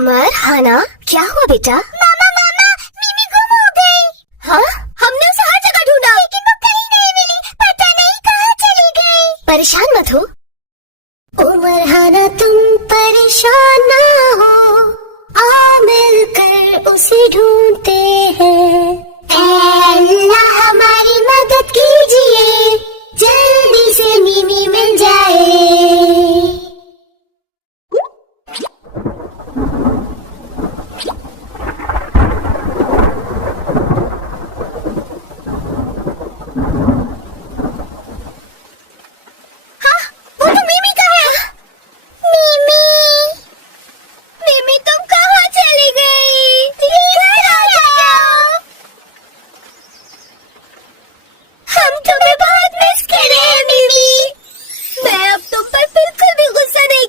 उमर, हाना, क्या हुआ बेटा? मामा मामा, मिमी गुम हो गई। हाँ, हमने उसे हर जगह ढूंढा, लेकिन वो कहीं नहीं मिली, पता नहीं कहाँ चली गई। परेशान मत हो। उमर, हाना, तुम परेशान ना हो, आओ मिलकर उसे ढूंढते हैं। ऐ अल्लाह हमारी मदद की